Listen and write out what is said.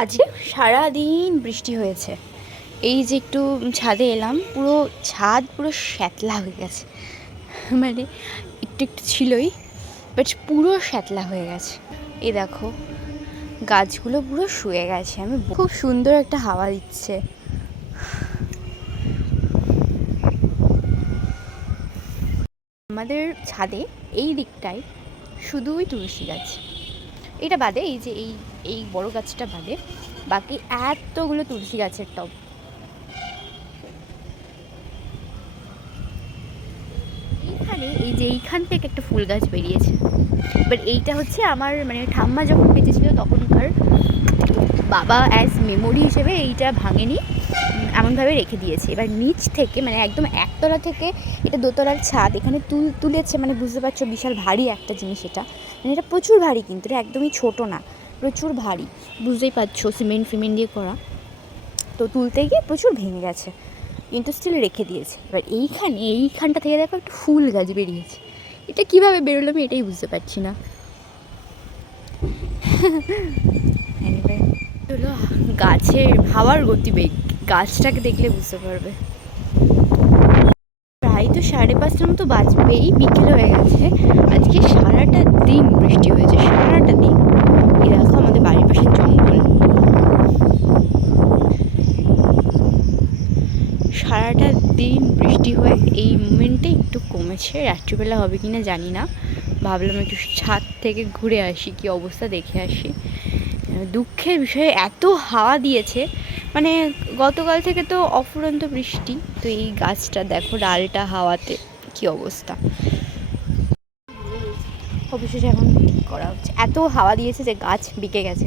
আজকে সারাদিন বৃষ্টি হয়েছে। এই যে একটু ছাদে এলাম, পুরো ছাদ পুরো শ্যাতলা হয়ে গেছে। মানে একটু একটু ছিলই, বাট পুরো শ্যাতলা হয়ে গেছে। এই দেখো গাছগুলো পুরো শুয়ে গেছে। খুব সুন্দর একটা হাওয়া দিচ্ছে। আমাদের ছাদে এই দিকটায় শুধুই তুলসী গাছ। এটা বাদে এই যে এই বড় গাছটা বাদে বাকি এতগুলো তুলসী গাছের টব। এইখানে এই যে এইখান থেকে একটা ফুল গাছ বেরিয়েছে, বাট এইটা হচ্ছে আমার মানে ঠাম্মা যখন বেঁচে ছিল তখনকার, বাবা অ্যাজ মেমোরি হিসেবে এইটা ভাঙেনি, এমনভাবে রেখে দিয়েছে। এবার নিচ থেকে মানে একদম একতলা থেকে এটা দোতলার ছাদ, এখানে তুলেছে, মানে বুঝতে পারছো বিশাল ভারী একটা জিনিস। এটা মানে এটা প্রচুর ভারী, কিন্তু এটা একদমই ছোটো না, প্রচুর ভারী, বুঝতেই পারছো, ফিমেন্ট দিয়ে করা। তো তুলতে গিয়ে প্রচুর ভেঙে গেছে, কিন্তু স্টিল রেখে দিয়েছে। এবার এইখানটা থেকে দেখো একটা ফুল গাছ বেরিয়েছে। এটা কীভাবে বেরোলো আমি এটাই বুঝতে পারছি না। হলো গাছের হাওয়ার গতিবেগ, গাছটাকে দেখলে বুঝতে পারবে। প্রায় তো 5:30টার মতো বাজবেই, বিকেল হয়ে গেছে। আজকে সারাটা দিন বৃষ্টি হয়েছে, সারাটা দিন। এই দেখো আমাদের বাড়ির পাশে জঙ্গল, সারাটা দিন বৃষ্টি হয়ে এই মোমেন্টে একটু কমেছে। রাত্রিবেলা হবে কি না জানি না, ভাবলাম একটু ছাদ থেকে ঘুরে আসি, কি অবস্থা দেখে আসি। দুঃখের বিষয়ে এত হাওয়া দিয়েছে, মানে গতকাল থেকে তো অফুরন্ত বৃষ্টি, তো এই গাছটা দেখো ডালটা হাওয়াতে কি অবস্থা। অবশেষে এখন ঠিক করা হচ্ছে, এত হাওয়া দিয়েছে যে গাছ বিকে গেছে।